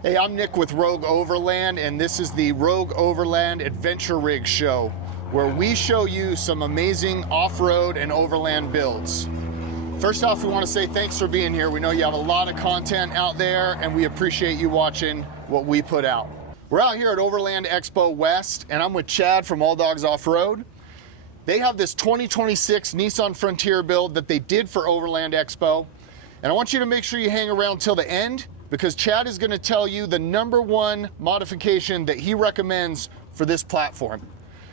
Hey, I'm Nick with Rogue Overland, and this is the Rogue Overland Adventure Rig Show, where we show you some amazing off-road and overland builds. First off, we want to say thanks for being here. We know you have a lot of content out there, and we appreciate you watching what we put out. We're out here at Overland Expo West, and I'm with Chad from AllDogsOffroad. They have this 2026 Nissan Frontier build that they did for Overland Expo, and I want you to make sure you hang around till the end, because Chad is going to tell you the #1 modification that he recommends for this platform.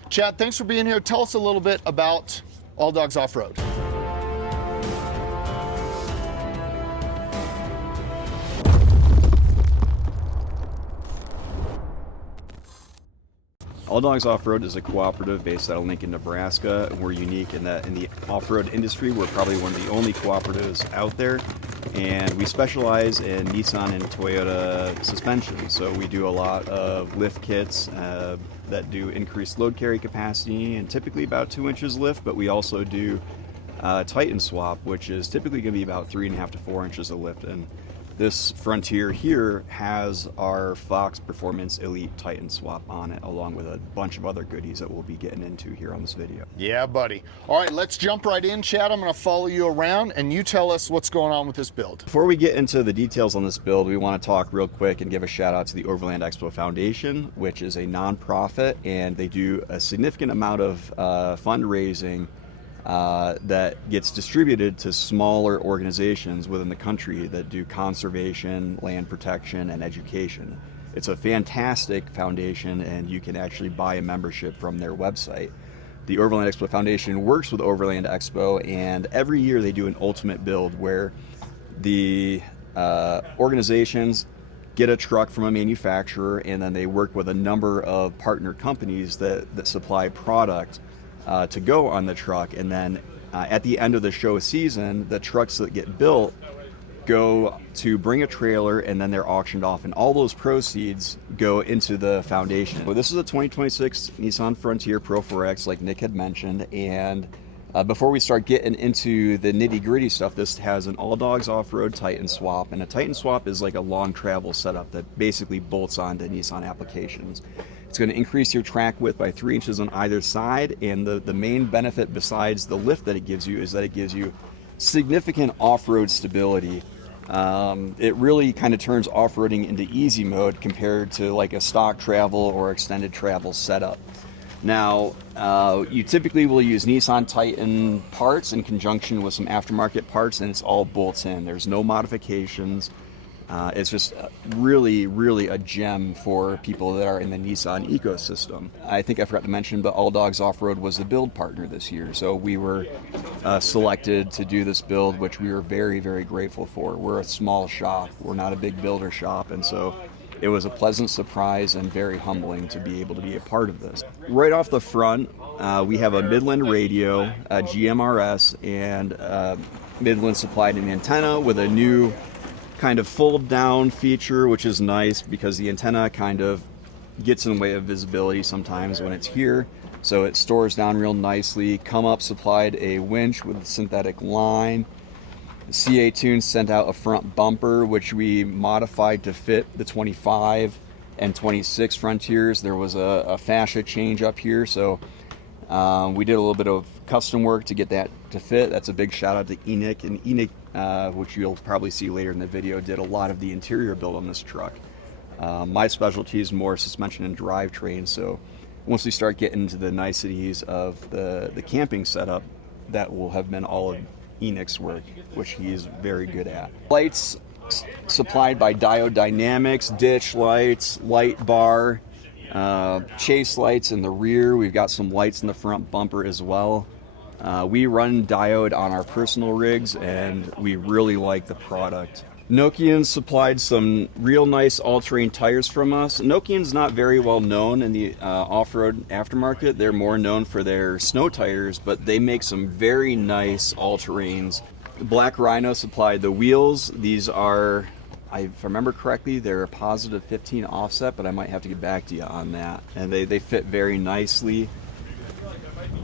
Chad, thanks for being here. Tell us a little bit about AllDogsOffroad. AllDogsOffroad is a cooperative based out of Lincoln, Nebraska. We're unique in that in the off-road industry, we're probably one of the only cooperatives out there. And we specialize in Nissan and Toyota suspension. So we do a lot of lift kits that do increased load carry capacity and typically about 2 inches lift, but we also do Titan swap, which is typically going to be about 3.5 to 4 inches of lift. And this Frontier here has our Fox Performance Elite Titan swap on it, along with a bunch of other goodies that we'll be getting into here on this video. Yeah, buddy. All right, let's jump right in, Chad. I'm going to follow you around, and you tell us what's going on with this build. Before we get into the details on this build, we want to talk real quick and give a shout out to the Overland Expo Foundation, which is a nonprofit, and they do a significant amount of fundraising that gets distributed to smaller organizations within the country that do conservation, land protection, and education. It's a fantastic foundation, and you can actually buy a membership from their website. The Overland Expo Foundation works with Overland Expo, and every year they do an ultimate build where the organizations get a truck from a manufacturer, and then they work with a number of partner companies that supply product to go on the truck, and then at the end of the show season, the trucks that get built go to bring a trailer, and then they're auctioned off, and all those proceeds go into the foundation. Well, this is a 2026 Nissan Frontier Pro 4X, like Nick had mentioned, and before we start getting into the nitty-gritty stuff, this has an AllDogsOffroad Titan swap, and a Titan swap is like a long travel setup that basically bolts onto Nissan applications. It's going to increase your track width by 3 inches on either side, and the main benefit besides the lift that it gives you is that it gives you significant off-road stability. It really kind of turns off-roading into easy mode compared to like a stock travel or extended travel setup. Now, you typically will use Nissan Titan parts in conjunction with some aftermarket parts, and it's all bolts in. There's no modifications. It's just really, really a gem for people that are in the Nissan ecosystem. I think I forgot to mention, but AllDogsOffroad was the build partner this year. So we were selected to do this build, which we were very, very grateful for. We're a small shop. We're not a big builder shop. And so it was a pleasant surprise and very humbling to be able to be a part of this. Right off the front, we have a Midland radio, a GMRS, and Midland supplied an antenna with a new kind of fold down feature, which is nice because the antenna kind of gets in the way of visibility sometimes when it's here, so it stores down real nicely. Come Up supplied a winch with synthetic line. CA Tune sent out a front bumper, which we modified to fit the 25 and 26 Frontiers. There was a fascia change up here, so we did a little bit of custom work to get that to fit. That's a big shout out to Enoch, and Enoch, which you'll probably see later in the video, did a lot of the interior build on this truck. My specialty is more suspension and drivetrain, so once we start getting into the niceties of the camping setup, that will have been all of Enoch's work, which he's very good at. Lights supplied by Diode Dynamics, ditch lights, light bar, chase lights in the rear. We've got some lights in the front bumper as well. We run diode on our personal rigs, and we really like the product. Nokian supplied some real nice all-terrain tires from us. Nokian's not very well known in the off-road aftermarket. They're more known for their snow tires, but they make some very nice all-terrains. Black Rhino supplied the wheels. These are, if I remember correctly, they're a positive 15 offset, but I might have to get back to you on that. And they fit very nicely.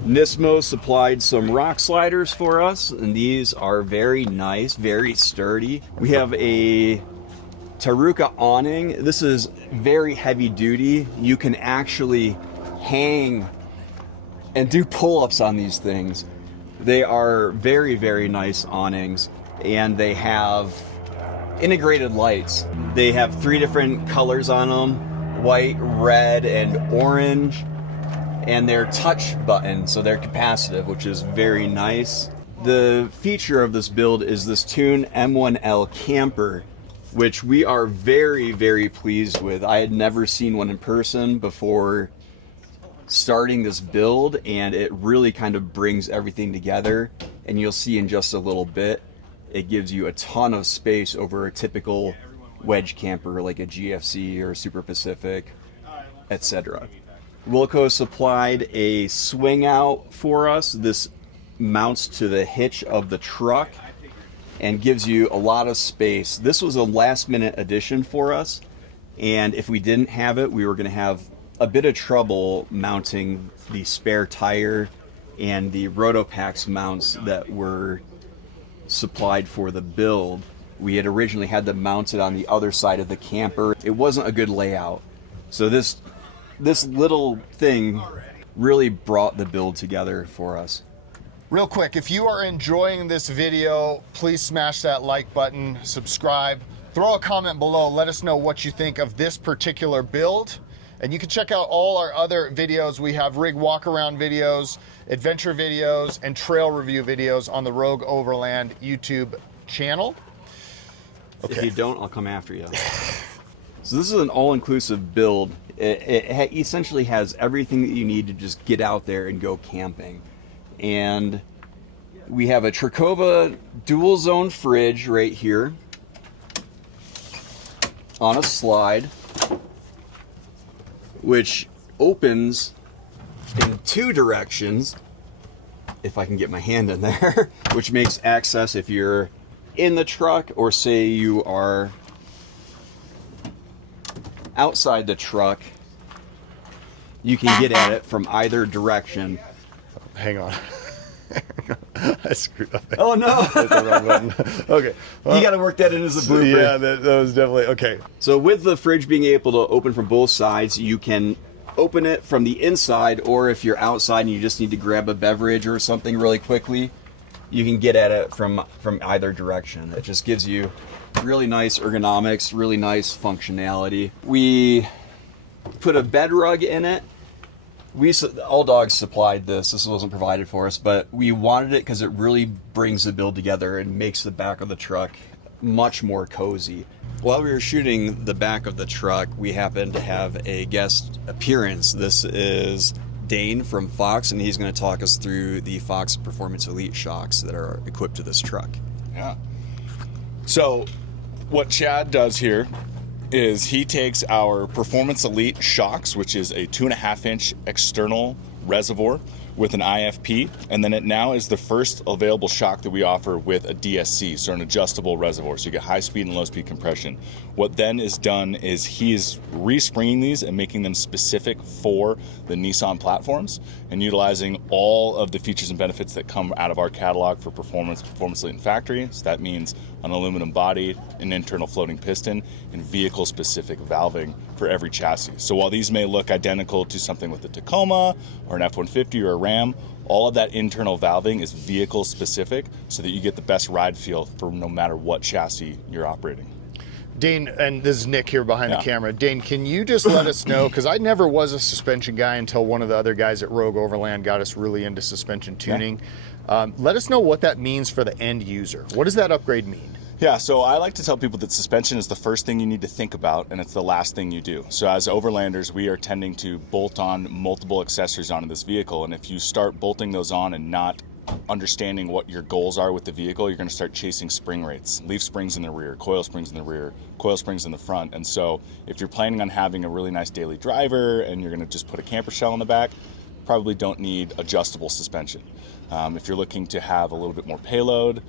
Nismo supplied some rock sliders for us, and these are very nice, very sturdy. We have a Taruka awning. This is very heavy duty. You can actually hang and do pull-ups on these things. They are very, very nice awnings, and they have integrated lights. They have 3 different colors on them, white, red, and orange, and they're touch button, so they're capacitive, which is very nice. The feature of this build is this Tune M1L camper, which we are very, very pleased with. I had never seen one in person before starting this build, and it really kind of brings everything together, and you'll see in just a little bit, it gives you a ton of space over a typical wedge camper like a GFC or a Super Pacific, etc. Wilco supplied a swing out for us. This mounts to the hitch of the truck and gives you a lot of space. This was a last minute addition for us, and if we didn't have it, we were going to have a bit of trouble mounting the spare tire and the Rotopax mounts that were supplied for the build. We had originally had them mounted on the other side of the camper. It wasn't a good layout. So this little thing really brought the build together for us. Real quick, if you are enjoying this video, please smash that like button, subscribe, throw a comment below, let us know what you think of this particular build. And you can check out all our other videos. We have rig walk around videos, adventure videos, and trail review videos on the Rogue Overland YouTube channel. Okay. If you don't, I'll come after you. So this is an all-inclusive build. It essentially has everything that you need to just get out there and go camping. And we have a Trikova dual zone fridge right here on a slide, which opens in 2 directions, if I can get my hand in there, which makes access if you're in the truck, or say you are outside the truck, you can get at it from either direction. Hang on. I screwed up. Oh no! Okay. Well, you got to work that in as a blooper. Yeah, that was definitely okay. So with the fridge being able to open from both sides, you can open it from the inside, or if you're outside and you just need to grab a beverage or something really quickly, you can get at it from either direction. It just gives you really nice ergonomics, really nice functionality. We put a bed rug in it. All Dogs supplied this. This wasn't provided for us, but we wanted it because it really brings the build together and makes the back of the truck much more cozy. While we were shooting the back of the truck, we happened to have a guest appearance. This is Dane from Fox, and he's going to talk us through the Fox Performance Elite shocks that are equipped to this truck. Yeah. So what Chad does here is he takes our Performance Elite shocks, which is a 2.5-inch external reservoir with an IFP, and then it now is the first available shock that we offer with a DSC, so an adjustable reservoir, so you get high speed and low speed compression. What then is done is he is respringing these and making them specific for the Nissan platforms and utilizing all of the features and benefits that come out of our catalog for Performance Elite and Factory. So that means an aluminum body, an internal floating piston, and vehicle specific valving for every chassis. So while these may look identical to something with a Tacoma or an F-150 or a Ram, all of that internal valving is vehicle specific so that you get the best ride feel for no matter what chassis you're operating. Dane, and this is Nick here behind the camera. Dane, can you just let us know, because I never was a suspension guy until one of the other guys at Rogue Overland got us really into suspension tuning. Let us know what that means for the end user. What does that upgrade mean? Yeah, so I like to tell people that suspension is the first thing you need to think about, and it's the last thing you do. So as overlanders, we are tending to bolt on multiple accessories onto this vehicle, and if you start bolting those on and not understanding what your goals are with the vehicle, you're going to start chasing spring rates. Leaf springs in the rear, coil springs in the rear, coil springs in the front. And so if you're planning on having a really nice daily driver and you're going to just put a camper shell in the back, probably don't need adjustable suspension. If you're looking to have a little bit more payload,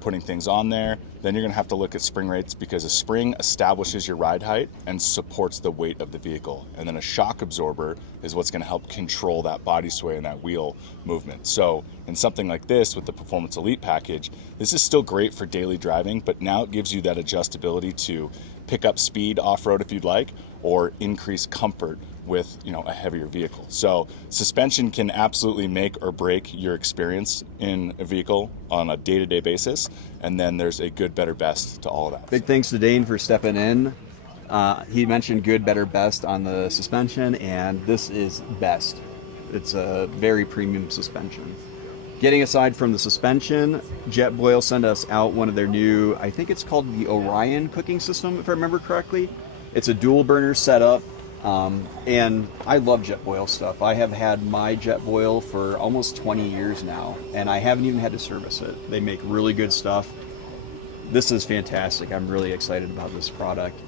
putting things on there, then you're going to have to look at spring rates, because a spring establishes your ride height and supports the weight of the vehicle. And then a shock absorber is what's going to help control that body sway and that wheel movement. So in something like this with the Performance Elite package, this is still great for daily driving, but now it gives you that adjustability to pick up speed off-road if you'd like, or increase comfort with, you know, a heavier vehicle. So suspension can absolutely make or break your experience in a vehicle on a day-to-day basis. And then there's a good, better, best to all of that. Big thanks to Dane for stepping in. He mentioned good, better, best on the suspension, and this is best. It's a very premium suspension. Getting aside from the suspension, JetBoil sent us out one of their new, I think it's called the Orion cooking system, if I remember correctly. It's a dual burner setup, and I love JetBoil stuff. I have had my JetBoil for almost 20 years now, and I haven't even had to service it. They make really good stuff. This is fantastic. I'm really excited about this product.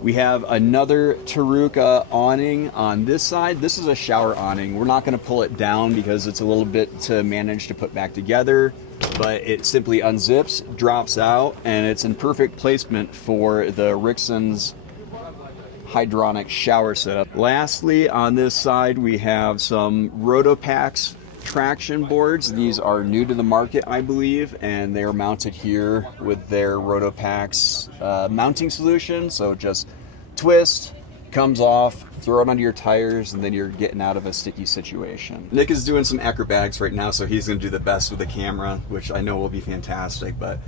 We have another Taruka awning on this side. This is a shower awning. We're not going to pull it down because it's a little bit to manage to put back together, but it simply unzips, drops out, and it's in perfect placement for the Rixon's hydronic shower setup. Lastly, on this side, we have some Rotopax traction boards. These are new to the market, I believe, and they are mounted here with their Rotopax mounting solution. So just twist, comes off, throw it under your tires, and then you're getting out of a sticky situation. Nick is doing some acrobatics right now, so he's going to do the best with the camera, which I know will be fantastic. But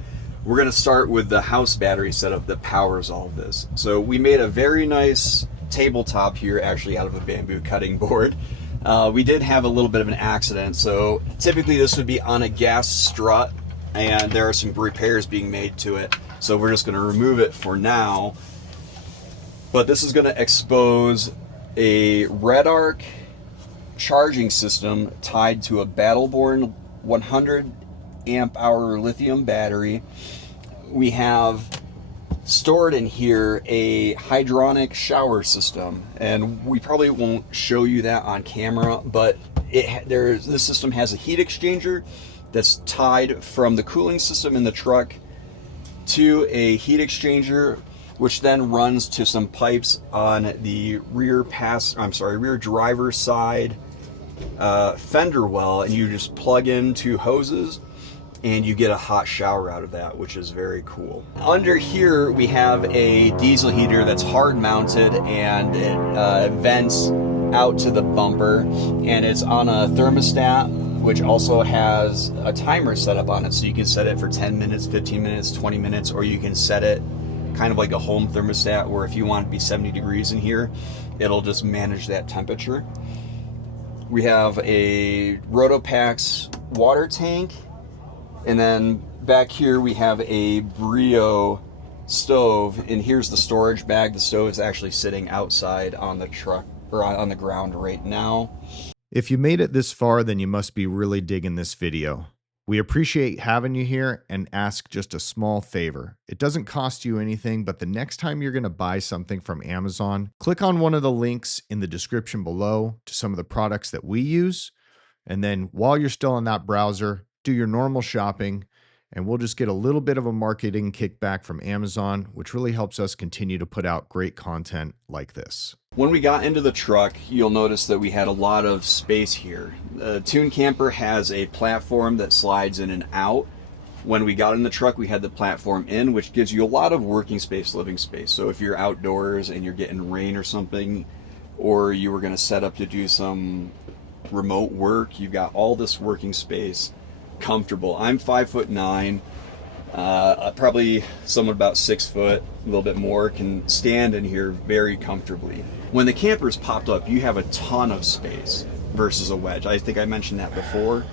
we're going to start with the house battery setup that powers all of this. So we made a very nice tabletop here, actually out of a bamboo cutting board. We did have a little bit of an accident, so typically this would be on a gas strut, and there are some repairs being made to it, so we're just going to remove it for now. But this is going to expose a Red Arc charging system tied to a Battleborn 100 amp hour lithium battery. We have stored in here a hydronic shower system, and we probably won't show you that on camera, but this system has a heat exchanger that's tied from the cooling system in the truck to a heat exchanger, which then runs to some pipes on the rear driver's side fender well, and you just plug in 2 hoses and you get a hot shower out of that, which is very cool. Under here we have a diesel heater that's hard mounted, and it vents out to the bumper, and it's on a thermostat which also has a timer set up on it, so you can set it for 10 minutes, 15 minutes, 20 minutes, or you can set it kind of like a home thermostat where if you want it to be 70 degrees in here, it'll just manage that temperature. We have a Rotopax water tank. And then back here we have a Brio stove, and here's the storage bag. The stove is actually sitting outside on the truck, or on the ground right now. If you made it this far, then you must be really digging this video. We appreciate having you here and ask just a small favor. It doesn't cost you anything, but the next time you're going to buy something from Amazon, click on one of the links in the description below to some of the products that we use. And then while you're still in that browser, do your normal shopping, and we'll just get a little bit of a marketing kickback from Amazon, which really helps us continue to put out great content like this. When we got into the truck, you'll notice that we had a lot of space here. The Tune Camper has a platform that slides in and out. When we got in the truck, we had the platform in, which gives you a lot of working space, living space. So if you're outdoors and you're getting rain or something, or you were going to set up to do some remote work, you've got all this working space. Comfortable. I'm 5'9", probably someone about 6 foot, a little bit more, can stand in here very comfortably. When the campers popped up, you have a ton of space versus a wedge. I think I mentioned that before,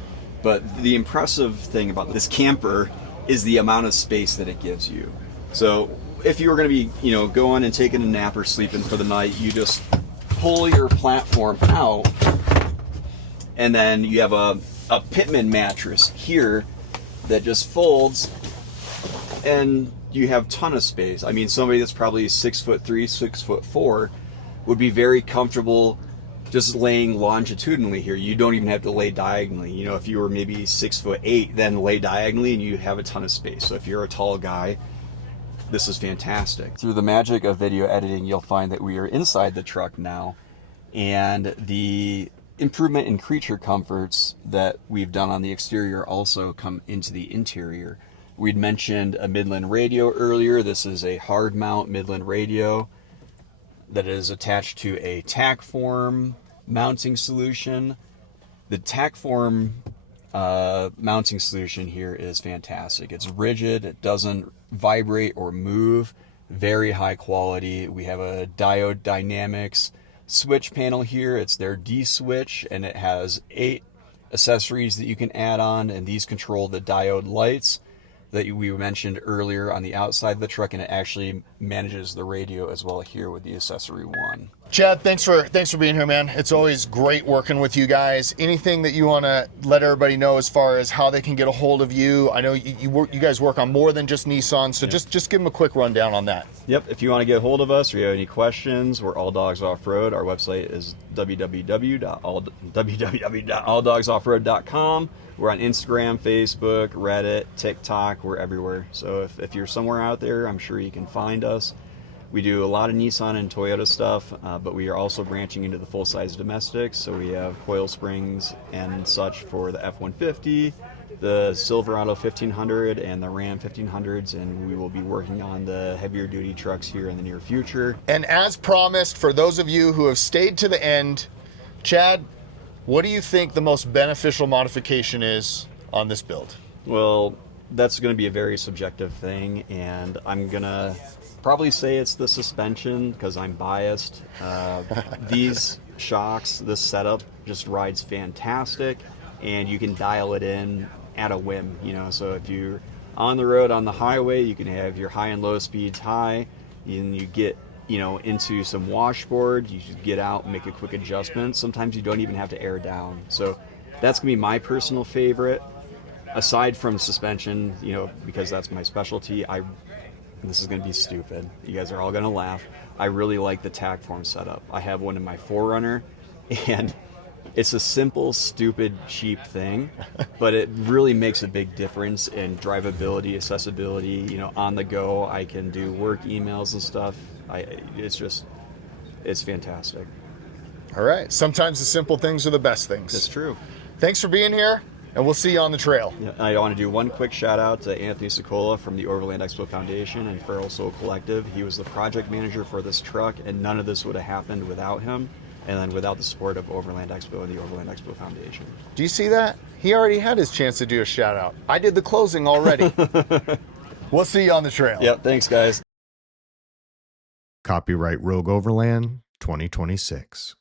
but the impressive thing about this camper is the amount of space that it gives you. So if you were going to be, going and taking a nap or sleeping for the night, you just pull your platform out, and then you have a Pitman mattress here that just folds, and you have a ton of space. I mean, somebody that's probably 6'3", 6'4" would be very comfortable just laying longitudinally here. You don't even have to lay diagonally. If you were maybe 6'8", then lay diagonally and you have a ton of space. So if you're a tall guy, this is fantastic. Through the magic of video editing, you'll find that we are inside the truck now, and the improvement in creature comforts that we've done on the exterior also come into the interior. We'd mentioned a Midland radio earlier. This is a hard mount Midland radio that is attached to a tack form mounting solution. The tack form mounting solution here is fantastic. It's rigid, it doesn't vibrate or move, very high quality. We have a diode dynamics switch panel here. It's their D switch, and it has 8 accessories that you can add on, and these control the diode lights that we mentioned earlier on the outside of the truck, and it actually manages the radio as well here with the accessory 1. Chad, thanks for being here, man. It's always great working with you guys. Anything that you want to let everybody know as far as how they can get a hold of you? I know you guys work on more than just Nissan, so just give them a quick rundown on that. Yep, if you want to get a hold of us or you have any questions, we're AllDogsOffroad. Our website is www.alldogsOffroad.com. We're on Instagram, Facebook, Reddit, TikTok. We're everywhere. So if you're somewhere out there, I'm sure you can find us. We do a lot of Nissan and Toyota stuff, but we are also branching into the full-size domestics. So we have coil springs and such for the F-150, the Silverado 1500, and the Ram 1500s, and we will be working on the heavier duty trucks here in the near future. And as promised, for those of you who have stayed to the end, Chad, what do you think the most beneficial modification is on this build? Well, that's going to be a very subjective thing, and I'm going to probably say it's the suspension because I'm biased. These shocks, this setup just rides fantastic, and you can dial it in at a whim, you know. So if you're on the road on the highway, you can have your high and low speeds high, and you get, you know, into some washboard, you just get out and make a quick adjustment. Sometimes you don't even have to air down. So that's gonna be my personal favorite. Aside from suspension, you know, because that's my specialty, this is gonna be stupid. You guys are all gonna laugh. I really like the tack form setup. I have one in my 4Runner, and it's a simple, stupid, cheap thing, but it really makes a big difference in drivability, accessibility. You know, on the go, I can do work emails and stuff. It's fantastic. All right. Sometimes the simple things are the best things. That's true. Thanks for being here, and we'll see you on the trail. Yeah, I want to do one quick shout out to Anthony Cicola from the Overland Expo Foundation and Feral Soul Collective. He was the project manager for this truck, and none of this would have happened without him, and then without the support of Overland Expo and the Overland Expo Foundation. Do you see that? He already had his chance to do a shout out. I did the closing already. We'll see you on the trail. Yep, thanks guys. Copyright Rogue Overland 2026.